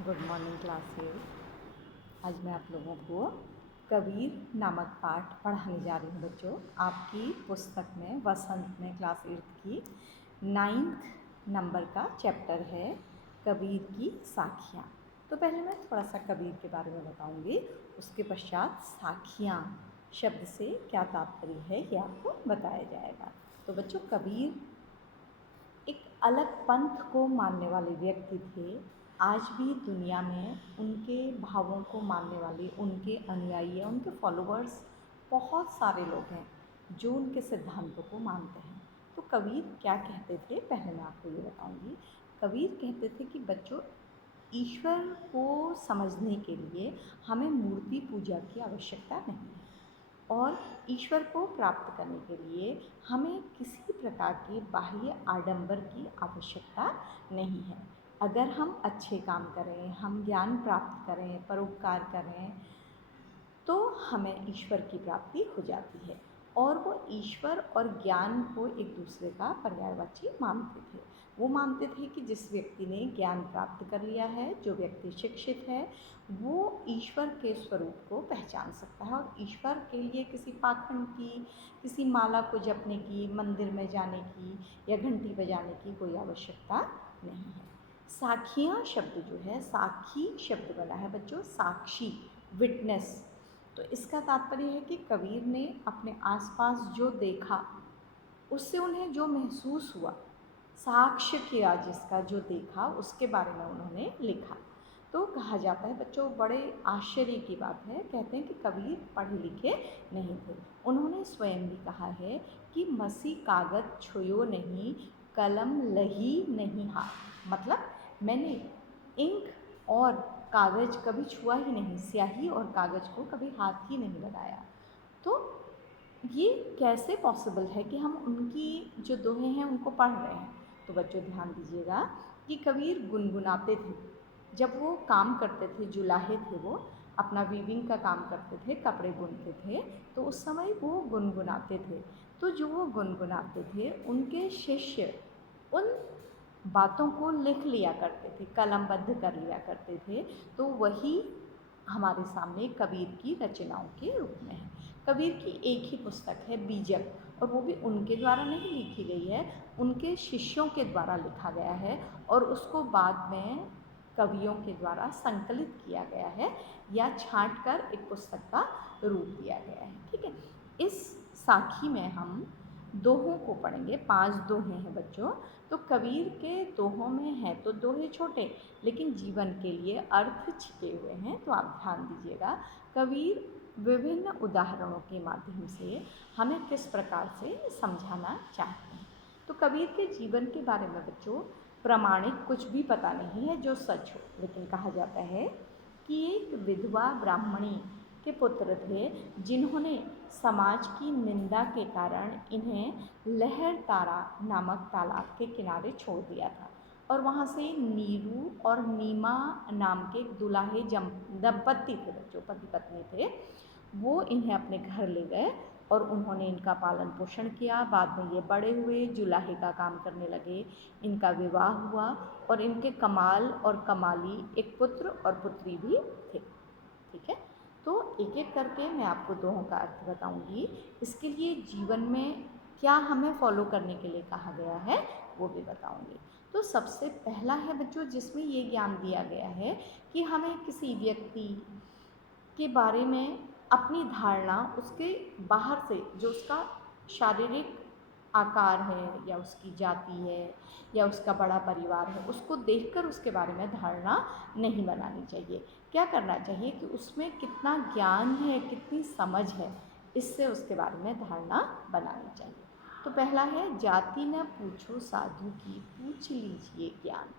Good morning classes. आज मैं आप लोगों को कबीर नामक पाठ पढ़ाने जा रही हूँ बच्चों। आपकी पुस्तक में वसंत में क्लास 8 की 9th नंबर का चैप्टर है कबीर की साखियाँ। तो पहले मैं थोड़ा सा कबीर के बारे में बताऊँगी, उसके पश्चात साखियाँ शब्द से क्या तात्पर्य है ये आपको बताया जाएगा। तो बच्चों, कबीर एक अलग पंथ को मानने वाले व्यक्ति थे। आज भी दुनिया में उनके भावों को मानने वाले, उनके अनुयायी या उनके फॉलोअर्स बहुत सारे लोग हैं जो उनके सिद्धांतों को मानते हैं। तो कबीर क्या कहते थे, पहले मैं आपको ये बताऊंगी। कबीर कहते थे कि बच्चों, ईश्वर को समझने के लिए हमें मूर्ति पूजा की आवश्यकता नहीं है और ईश्वर को प्राप्त करने के लिए हमें किसी प्रकार के बाह्य आडंबर की आवश्यकता नहीं है। अगर हम अच्छे काम करें, हम ज्ञान प्राप्त करें, परोपकार करें, तो हमें ईश्वर की प्राप्ति हो जाती है। और वो ईश्वर और ज्ञान को एक दूसरे का पर्यायवाची मानते थे। वो मानते थे कि जिस व्यक्ति ने ज्ञान प्राप्त कर लिया है, जो व्यक्ति शिक्षित है, वो ईश्वर के स्वरूप को पहचान सकता है और ईश्वर के लिए किसी पाखंड की, किसी माला को जपने की, मंदिर में जाने की या घंटी बजाने की कोई आवश्यकता नहीं है। साखियाँ शब्द जो है, साखी शब्द बना है बच्चों, साक्षी, विटनेस। तो इसका तात्पर्य है कि कबीर ने अपने आसपास जो देखा, उससे उन्हें जो महसूस हुआ, साक्ष्य किया, जिसका जो देखा उसके बारे में उन्होंने लिखा। तो कहा जाता है बच्चों, बड़े आश्चर्य की बात है, कहते हैं कि कबीर पढ़े लिखे नहीं थे। उन्होंने स्वयं भी कहा है कि मसी कागज छुयो नहीं, कलम लही नहीं हाथ। मतलब मैंने इंक और कागज़ कभी छुआ ही नहीं, स्याही और कागज़ को कभी हाथ ही नहीं लगाया। तो ये कैसे पॉसिबल है कि हम उनकी जो दोहे हैं उनको पढ़ रहे हैं। तो बच्चों ध्यान दीजिएगा कि कबीर गुनगुनाते थे। जब वो काम करते थे, जुलाहे थे, वो अपना वीविंग का काम करते थे, कपड़े बुनते थे, तो उस समय वो गुनगुनाते थे। तो जो वो गुनगुनाते थे, उनके शिष्य उन बातों को लिख लिया करते थे, कलमबद्ध कर लिया करते थे। तो वही हमारे सामने कबीर की रचनाओं के रूप में है। कबीर की एक ही पुस्तक है, बीजक, और वो भी उनके द्वारा नहीं लिखी गई है, उनके शिष्यों के द्वारा लिखा गया है और उसको बाद में कवियों के द्वारा संकलित किया गया है या छांट कर एक पुस्तक का रूप दिया गया है। ठीक है। इस साखी में हम दोहों को पढ़ेंगे। 5 दोहे हैं बच्चों। तो कबीर के दोहों में हैं तो दोहे छोटे, लेकिन जीवन के लिए अर्थ छिपे हुए हैं। तो आप ध्यान दीजिएगा, कबीर विभिन्न उदाहरणों के माध्यम से हमें किस प्रकार से समझाना चाहते हैं। तो कबीर के जीवन के बारे में बच्चों प्रामाणिक कुछ भी पता नहीं है जो सच हो, लेकिन कहा जाता है कि एक विधवा ब्राह्मणी के पुत्र थे जिन्होंने समाज की निंदा के कारण इन्हें लहर तारा नामक तालाब के किनारे छोड़ दिया था और वहाँ से नीरू और नीमा नाम के दुलाहे दंपत्ति थे बच्चों, पति पत्नी थे, वो इन्हें अपने घर ले गए और उन्होंने इनका पालन पोषण किया। बाद में ये बड़े हुए, जुलाहे का काम करने लगे, इनका विवाह हुआ और इनके कमाल और कमाली एक पुत्र और पुत्री भी थे। ठीक है। तो एक एक करके मैं आपको दोहों का अर्थ बताऊंगी। इसके लिए जीवन में क्या हमें फॉलो करने के लिए कहा गया है वो भी बताऊंगी। तो सबसे पहला है बच्चों, जिसमें ये ज्ञान दिया गया है कि हमें किसी व्यक्ति के बारे में अपनी धारणा उसके बाहर से, जो उसका शारीरिक आकार है या उसकी जाति है या उसका बड़ा परिवार है, उसको देखकर उसके बारे में धारणा नहीं बनानी चाहिए। क्या करना चाहिए कि उसमें कितना ज्ञान है, कितनी समझ है, इससे उसके बारे में धारणा बनानी चाहिए। तो पहला है, जाति न पूछो साधु की, पूछ लीजिए ज्ञान।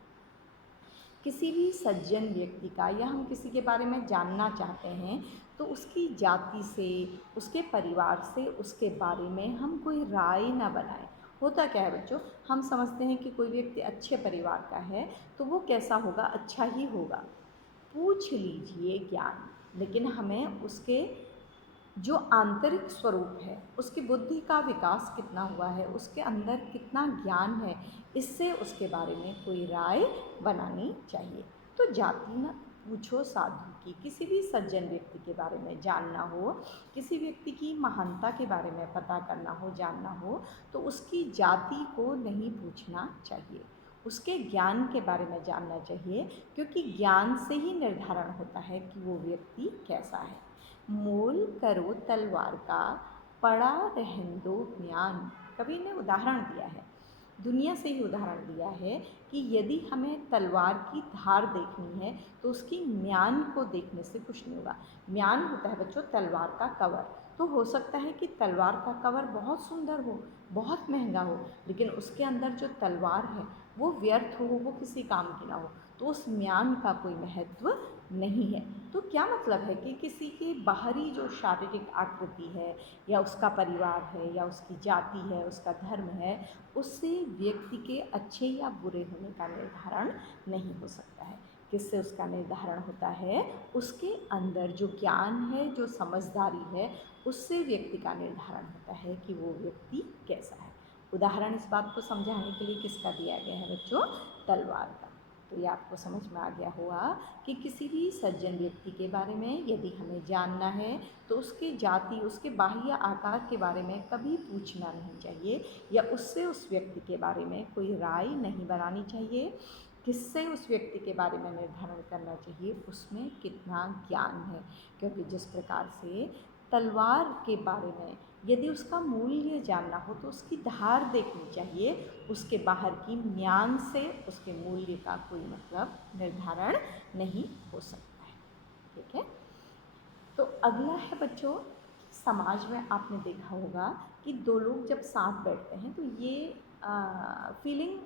किसी भी सज्जन व्यक्ति का या हम किसी के बारे में जानना चाहते हैं तो उसकी जाति से, उसके परिवार से, उसके बारे में हम कोई राय ना बनाएं। होता क्या है बच्चों, हम समझते हैं कि कोई व्यक्ति अच्छे परिवार का है तो वो कैसा होगा, अच्छा ही होगा। पूछ लीजिए ज्ञान, लेकिन हमें उसके जो आंतरिक स्वरूप है, उसकी बुद्धि का विकास कितना हुआ है, उसके अंदर कितना ज्ञान है, इससे उसके बारे में कोई राय बनानी चाहिए। तो जाति न पूछो साधु की। किसी भी सज्जन व्यक्ति के बारे में जानना हो, किसी व्यक्ति की महानता के बारे में पता करना हो, जानना हो, तो उसकी जाति को नहीं पूछना चाहिए, उसके ज्ञान के बारे में जानना चाहिए, क्योंकि ज्ञान से ही निर्धारण होता है कि वो व्यक्ति कैसा है। मोल करो तलवार का, पड़ा रहन दो ज्ञान। कबीर ने उदाहरण दिया है, दुनिया से ही उदाहरण दिया है कि यदि हमें तलवार की धार देखनी है तो उसकी म्यान को देखने से कुछ नहीं होगा। म्यान होता है बच्चों तलवार का कवर। तो हो सकता है कि तलवार का कवर बहुत सुंदर हो, बहुत महंगा हो, लेकिन उसके अंदर जो तलवार है वो व्यर्थ हो, वो किसी काम की ना हो, तो उस म्यान का कोई महत्व नहीं है। तो क्या मतलब है कि किसी की बाहरी जो शारीरिक आकृति है, या उसका परिवार है, या उसकी जाति है, उसका धर्म है, उससे व्यक्ति के अच्छे या बुरे होने का निर्धारण नहीं हो सकता है। किससे उसका निर्धारण होता है? उसके अंदर जो ज्ञान है, जो समझदारी है, उससे व्यक्ति का निर्धारण होता है कि वो व्यक्ति कैसा है। उदाहरण इस बात को समझाने के लिए किसका दिया गया है बच्चों? तलवार का। तो ये आपको समझ में आ गया होगा कि किसी भी सज्जन व्यक्ति के बारे में यदि हमें जानना है तो उसके जाति, उसके बाह्य आकार के बारे में कभी पूछना नहीं चाहिए, या उससे उस व्यक्ति के बारे में कोई राय नहीं बनानी चाहिए। किससे उस व्यक्ति के बारे में निर्धारण करना चाहिए? उसमें कितना ज्ञान है, क्योंकि जिस प्रकार से तलवार के बारे में यदि उसका मूल्य जानना हो तो उसकी धार देखनी चाहिए, उसके बाहर की म्यान से उसके मूल्य का कोई मतलब निर्धारण नहीं हो सकता है। ठीक है। तो अगला है बच्चों, समाज में आपने देखा होगा कि दो लोग जब साथ बैठते हैं तो ये फीलिंग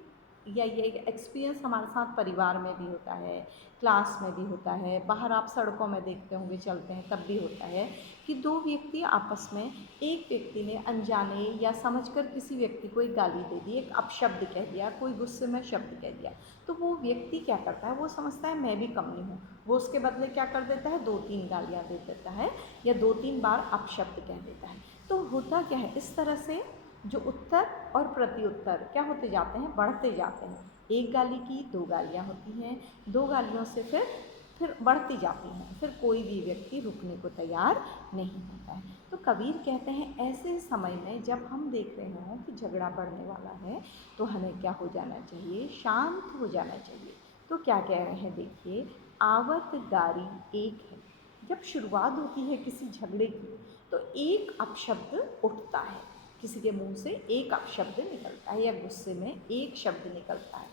या ये एक्सपीरियंस हमारे साथ परिवार में भी होता है, क्लास में भी होता है, बाहर आप सड़कों में देखते होंगे चलते हैं तब भी होता है कि दो व्यक्ति आपस में, एक व्यक्ति ने अनजाने या समझकर किसी व्यक्ति को एक गाली दे दी, एक अपशब्द कह दिया, कोई गुस्से में शब्द कह दिया, तो वो व्यक्ति क्या करता है? वो समझता है मैं भी कम नहीं हूँ, वो उसके बदले क्या कर देता है? 2-3 गालियाँ दे देता है या 2-3 बार अपशब्द कह देता है। तो होता क्या है, इस तरह से जो उत्तर और प्रत्युत्तर क्या होते जाते हैं? बढ़ते जाते हैं। एक गाली की 2 गालियाँ होती हैं, 2 गालियों से फिर बढ़ती जाती हैं, फिर कोई भी व्यक्ति रुकने को तैयार नहीं होता है। तो कबीर कहते हैं ऐसे समय में जब हम देख रहे हों कि झगड़ा बढ़ने वाला है तो हमें क्या हो जाना चाहिए? शांत हो जाना चाहिए। तो क्या कह रहे हैं देखिए, आवत गारी एक है। जब शुरुआत होती है किसी झगड़े की तो एक अपशब्द उठता है, किसी के मुंह से एक अपशब्द निकलता है, या गुस्से में एक शब्द निकलता है,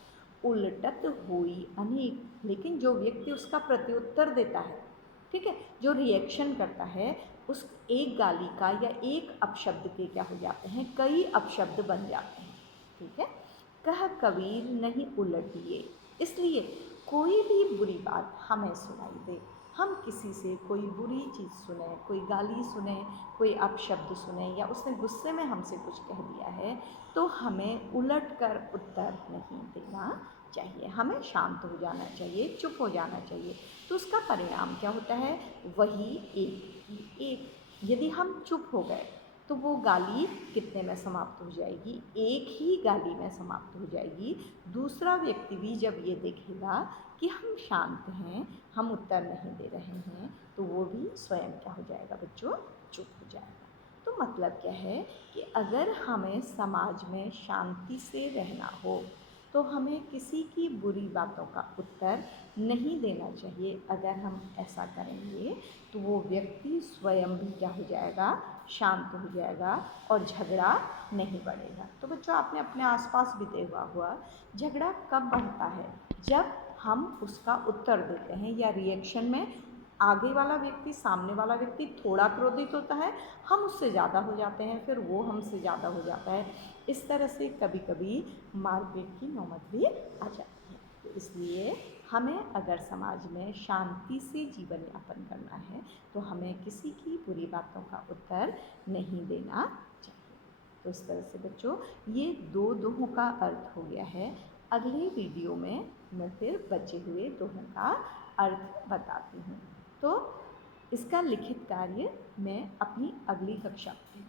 उलटत हुई अनेक, लेकिन जो व्यक्ति उसका प्रत्युत्तर देता है, ठीक है, जो रिएक्शन करता है, उस एक गाली का या एक अपशब्द के क्या हो जाते हैं? कई अपशब्द बन जाते हैं। ठीक है। कह कबीर नहीं उलटिए, इसलिए कोई भी बुरी बात हमें सुनाई दे, हम किसी से कोई बुरी चीज़ सुने, कोई गाली सुने, कोई अपशब्द सुने, या उसने गुस्से में हमसे कुछ कह दिया है, तो हमें उलट कर उत्तर नहीं देना चाहिए, हमें शांत हो जाना चाहिए, चुप हो जाना चाहिए। तो उसका परिणाम क्या होता है? वही एक की एक। यदि हम चुप हो गए तो वो गाली कितने में समाप्त हो जाएगी? एक ही गाली में समाप्त हो जाएगी। दूसरा व्यक्ति भी जब ये देखेगा कि हम शांत हैं, हम उत्तर नहीं दे रहे हैं, तो वो भी स्वयं क्या हो जाएगा बच्चों? चुप हो जाएगा। तो मतलब क्या है कि अगर हमें समाज में शांति से रहना हो तो हमें किसी की बुरी बातों का उत्तर नहीं देना चाहिए। अगर हम ऐसा करेंगे तो वो व्यक्ति स्वयं भी क्या हो जाएगा? शांत हो जाएगा और झगड़ा नहीं बढ़ेगा। तो बच्चों आपने अपने आसपास भी देखा हुआ, झगड़ा कब बढ़ता है? जब हम उसका उत्तर देते हैं या रिएक्शन में आगे वाला व्यक्ति, सामने वाला व्यक्ति थोड़ा क्रोधित होता है, हम उससे ज़्यादा हो जाते हैं, फिर वो हमसे ज़्यादा हो जाता है। इस तरह से कभी कभी मारपीट की नौबत भी आ जाती है। तो इसलिए हमें अगर समाज में शांति से जीवन यापन करना है तो हमें किसी की बुरी बातों का उत्तर नहीं देना चाहिए। तो इस तरह से बच्चों ये दो दोहों का अर्थ हो गया है। अगले वीडियो में मैं फिर बचे हुए दोहों का अर्थ बताती हूँ। तो इसका लिखित कार्य मैं अपनी अगली कक्षा में